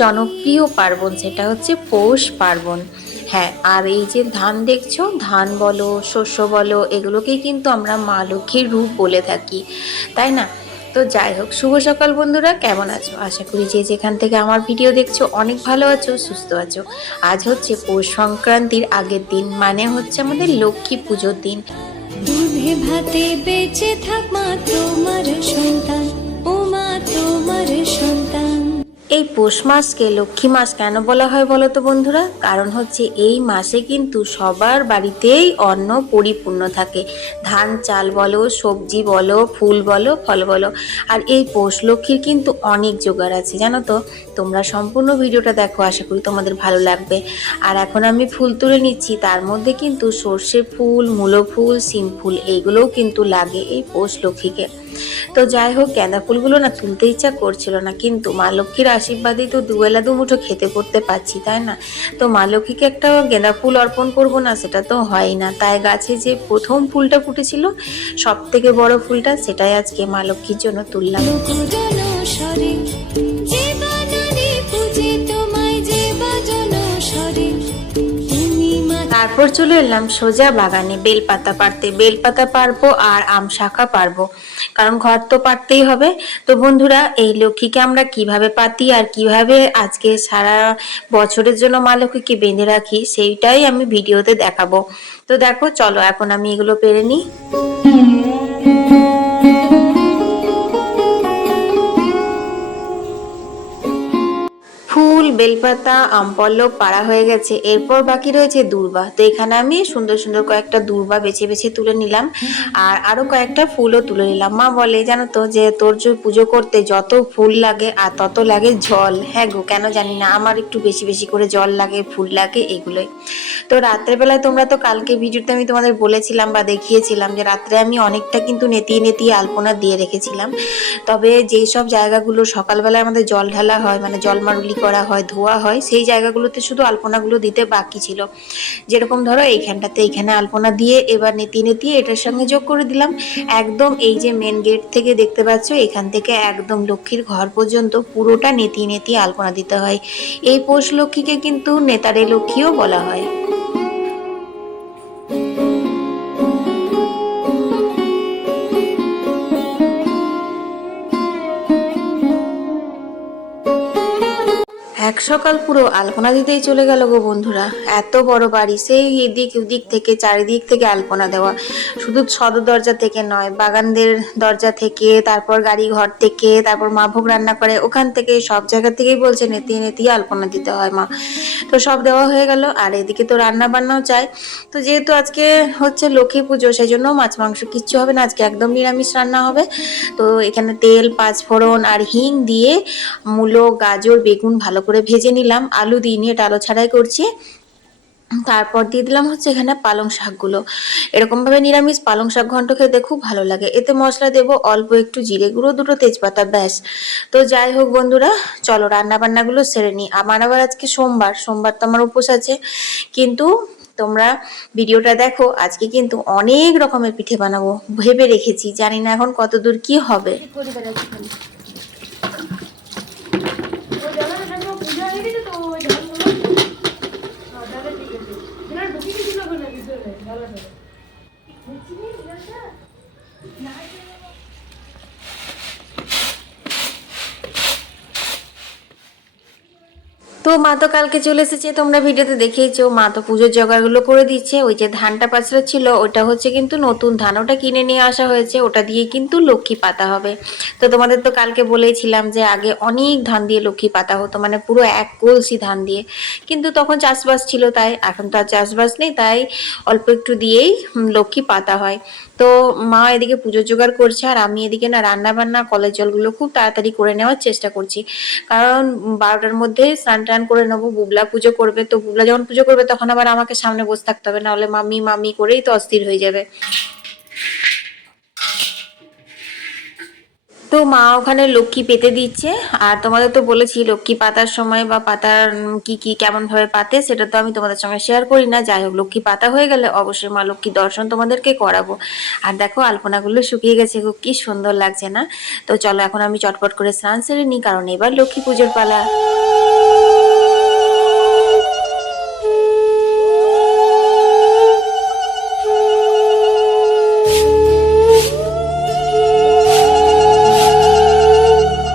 জনপ্রিয় পার্বণ, সেটা হচ্ছে পৌষ পার্বণ। হ্যাঁ আর এই যে ধান দেখছ, ধান বলো, শস্য বলো, এগুলোকেই কিন্তু আমরা মা লক্ষ্মীর রূপ বলে থাকি, তাই না? তো যাই হোক, শুভ সকাল বন্ধুরা, কেমন আছো? আশা করি যে যেখান থেকে আমার ভিডিও দেখছ, অনেক ভালো আছো, সুস্থ আছো। আজ হচ্ছে পৌষ সংক্রান্তির আগের দিন মানে হচ্ছে আমাদের লক্ষ্মী পুজোর দিন। দুধে ভাতে বেঁচে থাক মা তোমার সন্তান, ও মা তোমার সন্তান। এই পৌষ মাসকে লক্ষ্মী মাস কেন বলা হয় বলো তো বন্ধুরা? কারণ হচ্ছে এই মাসে কিন্তু সবার বাড়িতেই অন্ন পরিপূর্ণ থাকে। ধান, চাল বলো, সবজি বলো, ফুল বলো, ফল বলো। আর এই পৌষ লক্ষ্মীর কিন্তু অনেক জোগাড় আছে, জানো তো? তোমরা সম্পূর্ণ ভিডিওটা দেখো, আশা করি তোমাদের ভালো লাগবে। আর এখন আমি ফুল তুলে নিচ্ছি, তার মধ্যে কিন্তু সর্ষে ফুল, মূলো ফুল সিম ফুল, এইগুলোও কিন্তু লাগে এই পৌষ লক্ষ্মীকে। তো যাই হোক, গাঁদা ফুলগুলো না তুলতে ইচ্ছা করছিল না, কিন্তু মা লক্ষ্মীর আশীর্বাদেই তো দুবেলা দুমুঠো খেতে করতে পারছি, তাই না? তো মা লক্ষ্মীকে একটা গেঁদা ফুল অর্পণ করব না, সেটা তো হয় না। তাই গাছে যে প্রথম ফুলটা ফুটেছিল সব থেকে বড় ফুলটা, সেটাই আজকে মা লক্ষ্মীর জন্য তুললাম। তারপর চলে এলাম সোজা বাগানে, বেলপাতা পারতে বেলপাতা পারব আর আম শাখা পারব কারণ ঘর তো পারতেই হবে। তো বন্ধুরা, এই লক্ষ্মীকে আমরা কীভাবে পাতি আর কীভাবে আজকে সারা বছরের জন্য মা লক্ষ্মীকে বেঁধে রাখি, সেইটাই আমি ভিডিওতে দেখাবো। তো দেখো, চলো এখন আমি এগুলো পেরে নিই। বেলপাতা, আমপল্লব পাড়া হয়ে গেছে। এরপর বাকি রয়েছে দূর্বা। তো এখানে আমি সুন্দর সুন্দর কয়েকটা দূর্বা বেছে বেছে তুলে নিলাম। আর আরও কয়েকটা ফুলও তুলে নিলাম। মা বলে, জানো তো যে তোর যে পুজো করতে যত ফুল লাগে আর তত লাগে জল। হ্যাঁ গো, কেন জানি না, আমার একটু বেশি বেশি করে জল লাগে, ফুল লাগে এগুলোই। তো রাত্রেবেলায় তোমরা তো কালকে ভিডিওতে আমি তোমাদের বলেছিলাম বা দেখিয়েছিলাম যে রাত্রে আমি অনেকটা কিন্তু নেতিয়ে নেতিয়ে আলপনা দিয়ে রেখেছিলাম। তবে যেই সব জায়গাগুলো সকালবেলায় আমাদের জল ঢালা হয় মানে জল মারুলি করা হয় ধোয়া হয়, সেই জায়গাগুলোতে শুধু আলপনাগুলো দিতে বাকি ছিল। যেরকম ধরো এইখানটাতে এইখানে আলপনা দিয়ে এবার নেতি নেতি এটার সঙ্গে যোগ করে দিলাম। একদম এই যে মেন গেট থেকে দেখতে পাচ্ছ, এখান থেকে একদম লক্ষ্মীর ঘর পর্যন্ত পুরোটা নেতি নেতি আলপনা দিতে হয়। এই পৌষ লক্ষ্মীকে কিন্তু নেতারে লক্ষ্মীও বলা হয়। এক সকাল পুরো আলপনা দিতেই চলে গেল গো বন্ধুরা। এত বড় বাড়ি, সেই এদিক ওদিক থেকে, চারিদিক থেকে আলপনা দেওয়া। শুধু সদর দরজা থেকে নয়, বাগানদের দরজা থেকে, তারপর গাড়ি ঘর থেকে, তারপর মা ভোগ রান্না করে, ওখান থেকে সব জায়গা থেকেই বলছে নেতিয়ে নেতিয়ে আলপনা দিতে হয় মা। তো সব দেওয়া হয়ে গেল, আর এদিকে তো রান্না বান্নাও চাই। তো যেহেতু আজকে হচ্ছে লক্ষ্মী পুজো, সেই জন্য মাছ, মাংস কিচ্ছু হবে না, আজকে একদম নিরামিষ রান্না হবে। তো এখানে তেল পাঁচ ফোড়ন আর হিং দিয়ে, মূলো, গাজর, বেগুন ভালো করে ভেজে নিলাম, আলু দিয়ে নিয়ে আলো ছাড়াই করছি। তারপর দিয়ে দিলাম হচ্ছে এখানে পালং শাকগুলো। এরকমভাবে নিরামিষ পালং শাক ঘন্ট খেতে খুব ভালো লাগে। এতে মশলা দেব অল্প একটু জিরে গুঁড়ো, দুটো তেজপাতা, ব্যাস। তো যাই হোক বন্ধুরা, চলো রান্না বান্নাগুলো সেরে নিই। আমার আবার আজকে সোমবার সোমবার তো আমার উপোস আছে। কিন্তু তোমরা ভিডিওটা দেখো, আজকে কিন্তু অনেক রকমের পিঠে বানাবো। ভেবে রেখেছি, জানি না এখন কত দূর কি হবে ভালো থাকো তো মা তো কালকে চলে এসেছে, তোমরা ভিডিওতে দেখেইছো। মা তো পুজোর জোগাড়গুলো করে দিচ্ছে। ওই যে ধানটা পাঁচরা ছিল, ওটা হচ্ছে কিন্তু নতুন ধান। ওটা কিনে নিয়ে আসা হয়েছে, ওটা দিয়ে কিন্তু লক্ষ্মী পাতা হবে। তো তোমাদের তো কালকে বলেইছিলাম যে আগে অনেক ধান দিয়ে লক্ষ্মী পাতা হতো মানে পুরো এক কলসি ধান দিয়ে। কিন্তু তখন চাষবাস ছিল তাই, এখন তো আর চাষবাস নেই, তাই অল্প একটু দিয়েই লক্ষ্মী পাতা হয়। তো মা এদিকে পুজো জোগাড় করছে আর আমি এদিকে না রান্না বান্না কলের জলগুলো খুব তাড়াতাড়ি করে নেওয়ার চেষ্টা করছি। কারণ বারোটার মধ্যে স্নান টান করে নেব, বুবলা পুজো করবে। তো বুবলা যখন পুজো করবে তখন আবার আমাকে সামনে বসে থাকতে হবে, নাহলে মামি মামি করেই তো অস্থির হয়ে যাবে। তো মা ওখানে লক্ষ্মী পেতে দিচ্ছে। আর তোমাদের তো বলেছি, লক্ষ্মী পাতার সময় বা পাতার কি কি কেমন ভাবে পাতে সেটা তো আমি তোমাদের সঙ্গে শেয়ার করি না। যাই হোক, লক্ষ্মী পাতা হয়ে গেলে অবশ্যই মা লক্ষ্মী দর্শন তোমাদেরকে করাবো। আর দেখো, আলপনাগুলো শুকিয়ে গেছে খুব কি সুন্দর লাগছে না? তো চলো, এখন আমি চটপট করে স্নান সেরে নিই, কারণ এবার লক্ষ্মী পুজোর পালা।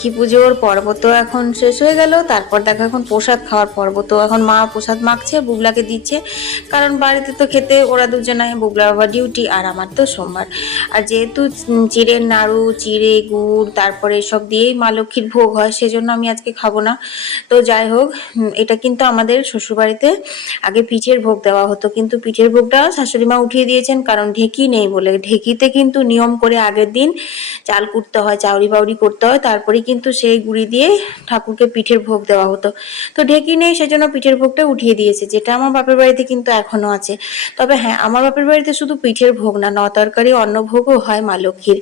লক্ষ্মী পুজোর পর্ব তো এখন শেষ হয়ে গেল। তারপর দেখো এখন প্রসাদ খাওয়ার পর্ব। তো এখন মা প্রসাদ মাখছে, বুবলাকে দিচ্ছে। কারণ বাড়িতে তো খেতে ওরা দুজনায় বুবলা বাবা ডিউটি আর আমার তো সোমবার। আর যেহেতু চিড়ের নাড়ু, চিড়ে, গুড়, তারপরে এসব দিয়েই মা লক্ষ্মীর ভোগ হয়, সেজন্য আমি আজকে খাব না। তো যাই হোক এটা কিন্তু আমাদের শ্বশুরবাড়িতে আগে পিঠের ভোগ দেওয়া হতো। কিন্তু পিঠের ভোগটা শাশুড়ি মা উঠিয়ে দিয়েছেন, কারণ ঢেকি নেই বলে। ঢেকিতে কিন্তু নিয়ম করে আগের দিন চাল কুটতে হয়, চাউরি বাউরি করতে হয়, তারপরে কিন্তু সেই গুড়ি দিয়ে ঠাকুরকে পিঠের ভোগ দেওয়া হতো। তো ঢেকি নেই, সেজন্য পিঠের ভোগটা উঠিয়ে দিয়েছে, যেটা আমার বাপের বাড়িতে কিন্তু এখনও আছে। তবে হ্যাঁ আমার বাপের বাড়িতে শুধু পিঠের ভোগ না ন তরকারি অন্ন ভোগও হয় মা লক্ষ্মীর।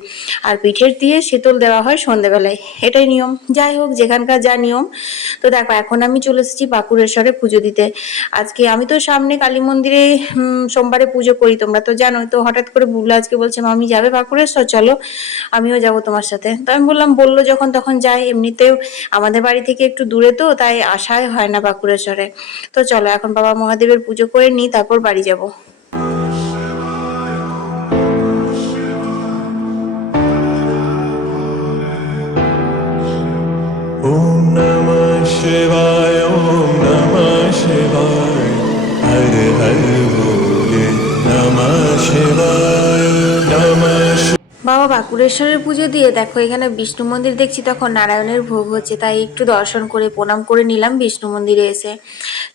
আর পিঠের দিয়ে শীতল দেওয়া হয় সন্ধেবেলায়। এটাই নিয়ম। যাই হোক, যেখানকার যা নিয়ম। তো দেখো, এখন আমি চলে এসেছি বাঁকুড়েশ্বরে পুজো দিতে। আজকে আমি তো সামনে কালী মন্দিরে সোমবারে পুজো করি, তোমরা তো জানো তো হঠাৎ করে বুবলা আজকে বলছে, মামি, যাবে বাঁকুড়েশ্বর? চলো, আমিও যাব তোমার সাথে। তো আমি বললাম, বলল যখন, তখন যাই এমনিতেও আমাদের বাড়ি থেকে একটু দূরে তো তাই আসাই হয় না বাঁকুড়েশ্বরে তো চলো এখন বাবা মহাদেবের পুজো করে নিই তারপর বাড়ি যাব ॐ नमः शिवाय ॐ नमः शिवाय हर हर भोले नमः शिवाय नमः शिवाय বাবা বাঁকুড়েশ্বরের পুজো দিয়ে দেখো এখানে বিষ্ণু মন্দির দেখছি তখন নারায়ণের ভোগ হচ্ছে তাই একটু দর্শন করে প্রণাম করে নিলাম বিষ্ণু মন্দিরে এসে।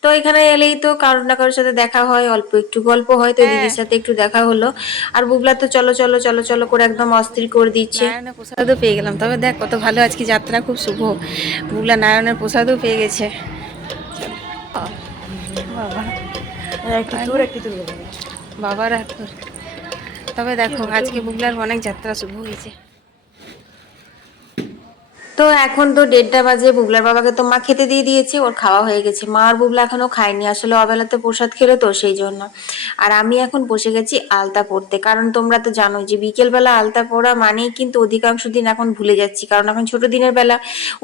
তো এখানে এলেই তো কারোর না কারোর সাথে দেখা হয় অল্প একটু গল্প হয় তো দিদির সাথে একটু দেখা হলো। আর বুবলা তো চলো চলো চলো চলো করে একদম অস্থির করে দিচ্ছে। নারায়ণের প্রসাদও পেয়ে গেলাম। তবে দেখ কত ভালো আজকে যাত্রা খুব শুভ। বুবলা নারায়ণের প্রসাদও পেয়ে গেছে। বাবা। বাবার হাত ধরে। তবে দেখো আজকে বুগলার অনেক যাত্রা শুভ হয়েছে। তো এখন তো দেড়টা বাজে, বুবলার বাবাকে তো মা খেতে দিয়ে দিয়েছে, ওর খাওয়া হয়ে গেছে। মা আর বুবলা এখনও খায়নি, আসলে অবেলাতে প্রসাদ খেলো তো সেই জন্য। আর আমি এখন বসে গেছি আলতা পড়তে, কারণ তোমরা তো জানো যে বিকেলবেলা আলতা পড়া মানেই কিন্তু অধিকাংশ দিন এখন ভুলে যাচ্ছি, কারণ এখন ছোট দিনের বেলা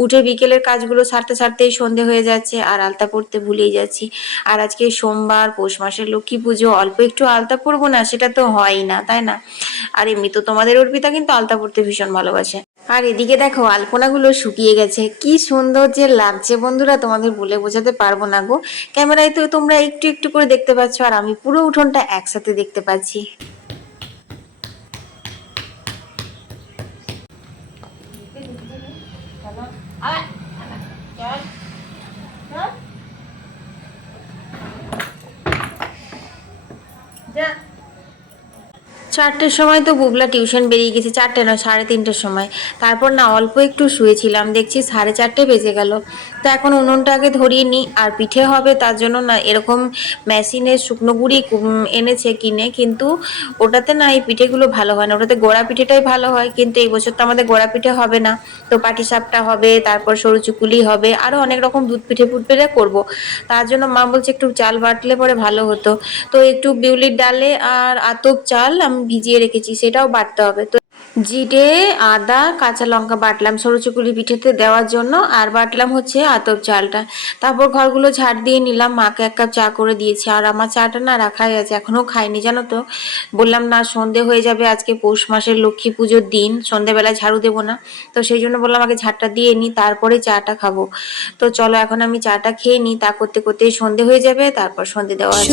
উঠে বিকেলের কাজগুলো সারতে সারতেই সন্ধে হয়ে যাচ্ছে, আর আলতা পড়তে ভুলেই যাচ্ছি। আর আজকে সোমবার, পৌষ মাসের লক্ষ্মী পুজো, অল্প একটু আলতা পরবো না, সেটা তো হয়ই না, তাই না? আর এমনি তো তোমাদের অর্পিতা কিন্তু আলতা পড়তে ভীষণ ভালোবাসে। আর এদিকে দেখো, আলপনাগুলো শুকিয়ে গেছে। কি সুন্দর যে লাগছে বন্ধুরা, তোমাদের বলে বোঝাতে পারব না গো। ক্যামেরায় তো তোমরা একটু একটু করে দেখতে পাচ্ছ, আর আমি পুরো উঠোনটা একসাথে দেখতে পাচ্ছি। চারটের সময় তো বুবলা টিউশন বেরিয়ে গেছে, চারটে নয়, সাড়ে তিনটের সময়। তারপর না, অল্প একটু শুয়েছিলাম, দেখছি সাড়ে চারটে বেজে গেল। তো এখন উনুনটা আগে ধরিয়ে নিই, আর পিঠে হবে, তার জন্য না এরকম মেশিনের শুকনো গুঁড়ি এনেছে কিনে, কিন্তু ওটাতে না এই পিঠেগুলো ভালো হয় না। ওটাতে গোড়া পিঠেটাই ভালো হয়, কিন্তু এই বছর তো আমাদের গোড়া পিঠে হবে না। তো পাটিসাপটা হবে, তারপর সরু চুকুলি হবে আরও অনেক রকম দুধ পিঠে ফুটপেরে করব। তার জন্য মা বলছে একটু চাল বাটলে পরে ভালো হতো। তো একটু বিউলির ডালে আর আতপ চাল আমি ভিজিয়ে রেখেছি, সেটাও বাটতে হবে। তো জিরে, আদা, কাঁচা লঙ্কা বাটলাম সরু চুকুলি পিঠেতে দেওয়ার জন্য, আর বাটলাম হচ্ছে আতপ চালটা। তারপর ঘরগুলো ঝাড় দিয়ে নিলাম, মাকে এক কাপ চা করে দিয়েছি, আর আমার চাটা না রাখাই আছে এখনও খাইনি, জানো তো। বললাম, না, সন্ধে হয়ে যাবে, আজকে পৌষ মাসের লক্ষ্মী পুজোর দিন, সন্ধেবেলায় ঝাড়ু দেবো না। তো সেই জন্য বললাম, আগে ঝাড়টা দিয়ে নিই তারপরে চাটা খাব। তো চলো, এখন আমি চাটা খেয়ে নিই তা করতে করতে সন্ধে হয়ে যাবে, তারপর সন্ধে দেওয়া আছে।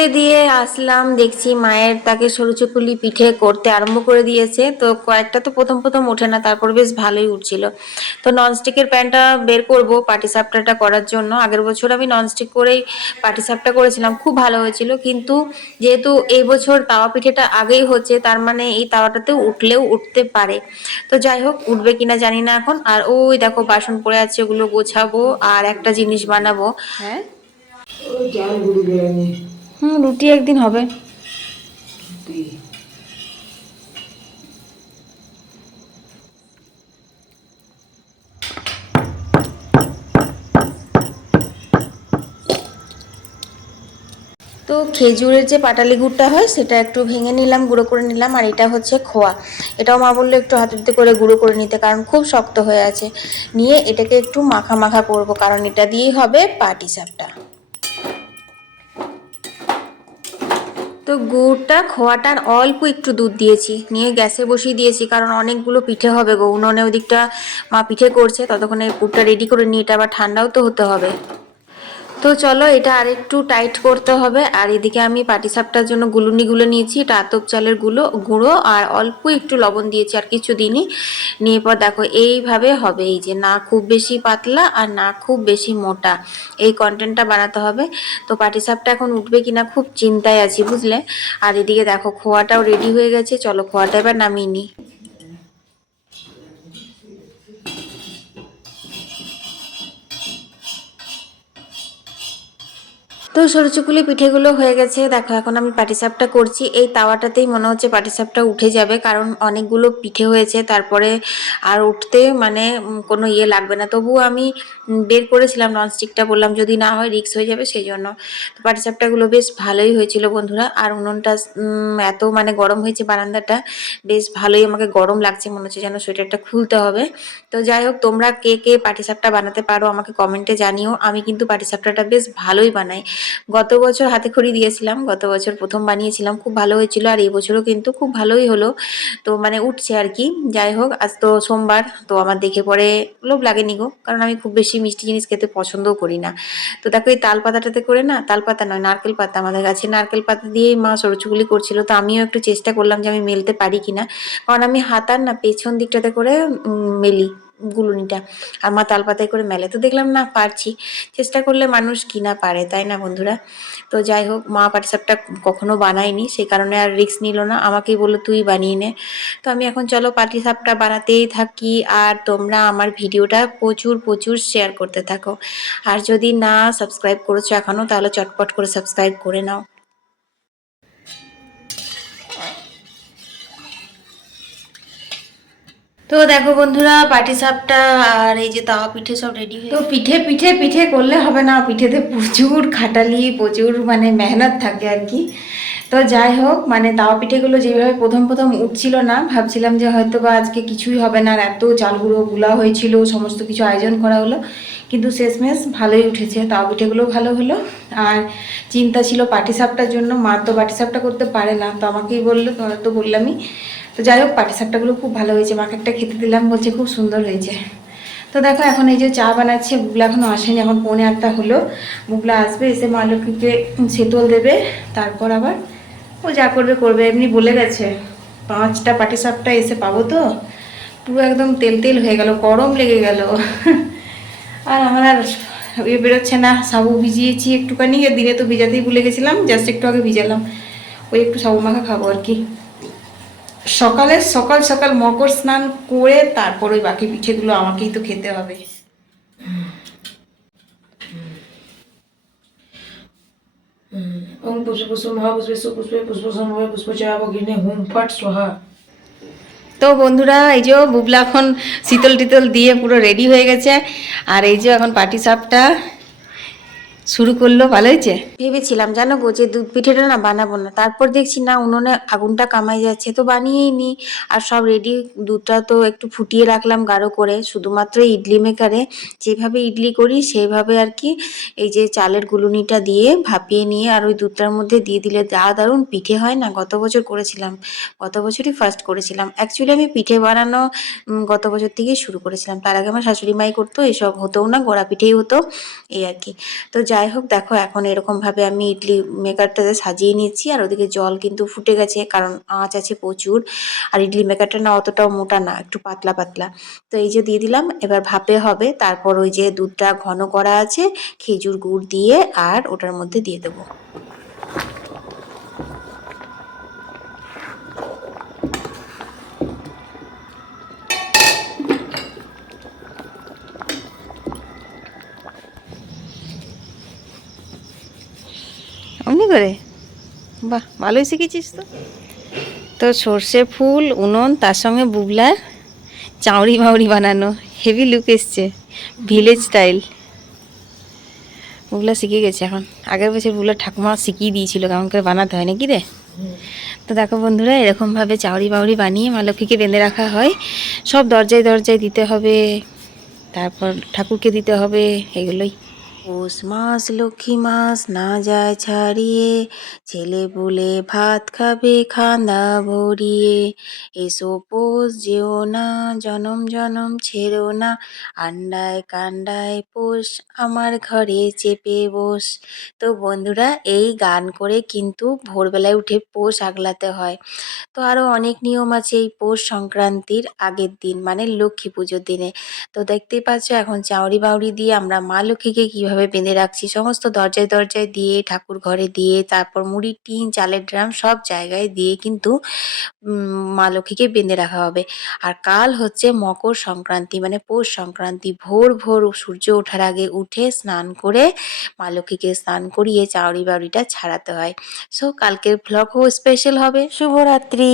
সন্ধে দিয়ে আসলাম দেখছি মায়ের তাকে সরু চুকুলি পিঠে করতে আরম্ভ করে দিয়েছে। তো কয়েকটা তো প্রথম প্রথম ওঠে না তারপর বেশ ভালোই উঠছিল। তো ননস্টিকের প্যানটা বের করব পাটিসাপটাটা করার জন্য। আগের বছর আমি ননস্টিক করেই পাটিসাপটা করেছিলাম খুব ভালো হয়েছিল। কিন্তু যেহেতু এই বছর তাওয়া পিঠেটা আগেই হচ্ছে তার মানে এই তাওয়াটাতে উঠলেও উঠতে পারে। তো যাই হোক উঠবে কিনা জানি না এখন। আর ওই দেখো বাসন পড়ে আছে ওগুলো গোছাবো আর একটা জিনিস বানাবো। হ্যাঁ? হুম, রুটি একদিন হবে। তো খেজুরের যে পাটালি গুড়টা হয়, সেটা একটু ভেঙে নিলাম, গুঁড়ো করে নিলাম, আর এটা হচ্ছে খোয়া। এটাও মা বলল একটু হাতে করে গুঁড়ো করে নিতে, কারণ খুব শক্ত হয়ে আছে। নিয়ে এটাকে একটু মাখা মাখা করব, কারণ এটা দিয়েই হবে পাটি সাপটা তো গুড়টা, খোয়াটার অল্প একটু দুধ দিয়েছি। নিয়ে গ্যাসে বসিয়ে দিয়েছি, কারণ অনেকগুলো পিঠে হবে গো। উনুনে ওদিকটা মা পিঠে করছে, ততক্ষণে গুড়টা রেডি করে নিয়ে এটা আবার ঠান্ডাও তো হতে হবে। তো চলো, এটা আরেকটু টাইট করতে হবে। আর এদিকে আমি পাটিসাপটার জন্য গুলুনি গুলো নিয়েছি, এটা আতপ চালেরগুলো, গুঁড়ো, আর অল্প একটু লবণ দিয়েছি আর কিছু দিনই নিয়ে পর দেখো, এইভাবে হবে। এই যে না খুব বেশি পাতলা আর না খুব বেশি মোটা। এই কন্টেন্টটা বানাতে হবে। তো পাটিসাপটা এখন উঠবে কিনা খুব চিন্তায় আছি, বুঝলে? আর এদিকে দেখো, খোয়াটাও রেডি হয়ে গেছে। চলো, খোয়াটা এবার নামিয়ে নিই। তো সরুচুকুলি পিঠেগুলো হয়ে গেছে। দেখো, এখন আমি পাটিসাপটা করছি। এই তাওয়াটাতেই মনে হচ্ছে পাটিসাপটা উঠে যাবে, কারণ অনেকগুলো পিঠে হয়েছে। তারপরে আর উঠতে মানে কোনো ইয়ে লাগবে না। তবুও আমি বের করেছিলাম ননস্টিকটা। বললাম, যদি না হয় রিক্স হয়ে যাবে সেই জন্য তো পাটিসাপটাগুলো বেশ ভালোই হয়েছিল, বন্ধুরা। আর উনুনটা এত মানে গরম হয়েছে বারান্দাটা, বেশ ভালোই আমাকে গরম লাগছে। মনে হচ্ছে যেন সোয়েটারটা খুলতে হবে। তো যাই হোক, তোমরা কে কে পাটিসাপটা বানাতে পারো আমাকে কমেন্টে জানিও। আমি কিন্তু পাটিসাপটাটা বেশ ভালোই বানাই। গত বছর হাতে খড়ি দিয়েছিলাম, গত বছর প্রথম বানিয়েছিলাম, খুব ভালো হয়েছিল আর এই বছরও কিন্তু খুব ভালোই হলো। তো মানে উঠছে আর কি, যাই হোক, আজ তো সোমবার, তো আমার দেখে পরে লোভ লাগেনি গো, কারণ আমি খুব বেশি মিষ্টি জিনিস খেতে পছন্দও করি না। তো দেখো এই তাল পাতাটাতে করে না, তাল পাতা নয়, নারকেল পাতা আমাদের কাছে। নারকেল পাতা দিয়েই মা সরুচুগুলি করছিল, তো আমিও একটু চেষ্টা করলাম যে আমি মেলতে পারি কিনা। কারণ আমি হাতার না, পেছন দিকটাতে করে মেলি। গুলুনিটা আর মা তালপাতায় করে মেলে। তো দেখলাম না, পারছি। চেষ্টা করলে মানুষ কি না পারে, তাই না বন্ধুরা? তো যাই হোক, মা পাটিসাপটা কখনো বানায়নি, সেই কারণে আর রিস্ক নিল না। আমাকেই বলল, তুই বানিয়ে নে। তো আমি এখন চলো পাটিসাপটা বানাতেই থাকি। আর তোমরা আমার ভিডিওটা প্রচুর প্রচুর শেয়ার করতে থাকো। আর যদি না সাবস্ক্রাইব করেছ এখনও, তাহলে চটপট করে সাবস্ক্রাইব করে নাও। তো দেখো বন্ধুরা, পাটি সাপটা আর এই যে তাওয়া পিঠে সব রেডি হয়ে তো পিঠে পিঠে পিঠে করলে হবে না। পিঠেতে প্রচুর খাটালি, প্রচুর মানে মেহনত থাকে আর কি। তো যাই হোক মানে তাওয়া পিঠেগুলো যেভাবে প্রথম প্রথম উঠছিল না, ভাবছিলাম যে হয়তো বা আজকে কিছুই হবে না। আর এত চালগুলো গুলা হয়েছিল, সমস্ত কিছু আয়োজন করা হলো। কিন্তু শেষমেশ ভালোই উঠেছে। তাওয়া পিঠেগুলো ভালো হলো। আর চিন্তা ছিল পাটি সাপটার জন্য। মা তো পাটি সাপটা করতে পারে না। তো আমাকেই বলল তো বললামই। তো যাই হোক, পাটি সাপটাগুলো খুব ভালো হয়েছে। মাকে একটা খেতে দিলাম বলছে খুব সুন্দর হয়েছে। তো দেখো, এখন এই যে চা বানাচ্ছে, বুবলা এখনও আসেনি। এখন পৌনে আটটা হলো। বুবলা আসবে, এসে মা লক্ষ্মীকে সেতল দেবে। তারপর আবার ও যা করবে করবে। এমনি বলে গেছে, পাঁচটা পাটি সাপটা এসে পাবো তো? পুরো একদম তেল তেল হয়ে গেল, গরম লেগে গেল। আর আমার আর ইয়ে বেরোচ্ছে না। সাবু ভিজিয়েছি একটুখানি, দিনে তো ভিজাতেই ভুলে গেছিলাম, জাস্ট একটু আগে ভিজালাম। ওই একটু সাবু মাখা খাব আর কি। সকালে সকাল সকাল মকর স্নান করে তারপর ওই বাকি পিঠেগুলো আমাকেই তো খেতে হবে। পুষ্পে তো বন্ধুরা এই যে বুবলা এখন শীতল টিতল দিয়ে পুরো রেডি হয়ে গেছে। আর এই যে এখন পার্টি সাপটা শুরু করল, ভালো হয়েছে? ভেবেছিলাম, জানো গো, যে দুধ পিঠেটা না বানাবো না। তারপর দেখছি, না, উনুনে আগুনটা কামাই যাচ্ছে, তো বানিয়েই নি। আর সব রেডি দুধটা তো একটু ফুটিয়ে রাখলাম গাঢ় করে। শুধুমাত্র ইডলি মেকারে যেভাবে ইডলি করি সেইভাবে আর কি এই যে চালের গুলুনিটা দিয়ে ভাপিয়ে নিয়ে আর ওই দুধটার মধ্যে দিয়ে দিলে যা দারুণ পিঠে হয় না, গত বছর করেছিলাম। গত বছরই ফার্স্ট করেছিলাম। অ্যাকচুয়ালি আমি পিঠে বানানো গত বছর থেকেই শুরু করেছিলাম। তার আগে আমার শাশুড়ি মাই করতো, এসব হতেও না, গোড়া পিঠেই হতো, এই আর কি। তো যাই হোক দেখো এখন এরকমভাবে আমি ইডলি মেকারটাতে সাজিয়ে নিয়েছি, আর ওদিকে জল কিন্তু ফুটে গেছে, কারণ আঁচ আছে প্রচুর, আর ইডলি মেকারটা না অতটাও মোটা না, একটু পাতলা পাতলা। তো এই যে দিয়ে দিলাম, এবার ভাপে হবে, তারপর ওই যে দুধটা ঘন করা আছে, খেজুর গুড় দিয়ে, আর ওটার মধ্যে দিয়ে দেবো। অমনি করে? বাহ, ভালোই শিখেছিস তো। তো সর্ষে ফুল, উনুন, তার সঙ্গে বুবলার চাউড়ি মাউরি বানানো হেভি লুক এসছে ভিলেজ স্টাইল বুবলা শিখে গেছে এখন। আগের বছর বুবলার ঠাকুমা শিখিয়ে দিয়েছিল, কেমন করে বানাতে হয়, নাকি রে? তো দেখো বন্ধুরা, এরকমভাবে চাউরি বাউরি বানিয়ে মা লক্ষ্মীকে বেঁধে রাখা হয়। সব দরজায় দরজায় দিতে হবে, তারপর ঠাকুরকে দিতে হবে, এগুলোই। পৌষ মাস, লক্ষ্মী মাস না যায় ছাড়িয়ে, ছেলে বলে ভাত খাবে খান্দা ভরিয়ে। এসো পোষ, যেও না, জনম জনম ছেড়ো না। আন্ডায় কান্ডায় পোষ, আমার ঘরে চেপে বস। তো বন্ধুরা, এই গান করে কিন্তু ভোরবেলায় উঠে পোষ আগলাতে হয়। তো আরও অনেক নিয়ম আছে এই পৌষ সংক্রান্তির আগের দিন মানে লক্ষ্মী পুজোর দিনে। তো দেখতেই পাচ্ছ, এখন চাউরি বাউরি দিয়ে আমরা মা লক্ষ্মীকে কীভাবে বেঁধে রাখছি। সমস্ত দরজায় দরজায় দিয়ে, ঠাকুর ঘরে দিয়ে, তারপর মুড়ির টিন, চালের ড্রাম সব জায়গায় দিয়ে কিন্তু মা লক্ষ্মীকে বেঁধে রাখা হবে। আর কাল হচ্ছে মকর সংক্রান্তি মানে পৌষ সংক্রান্তি। ভোর ভোর সূর্য ওঠার আগে উঠে স্নান করে মা লক্ষ্মীকে স্নান করিয়ে চাউরি বাউরিটা ছাড়াতে হয়। সো কালকের ভ্লগও স্পেশাল হবে। শুভরাত্রি।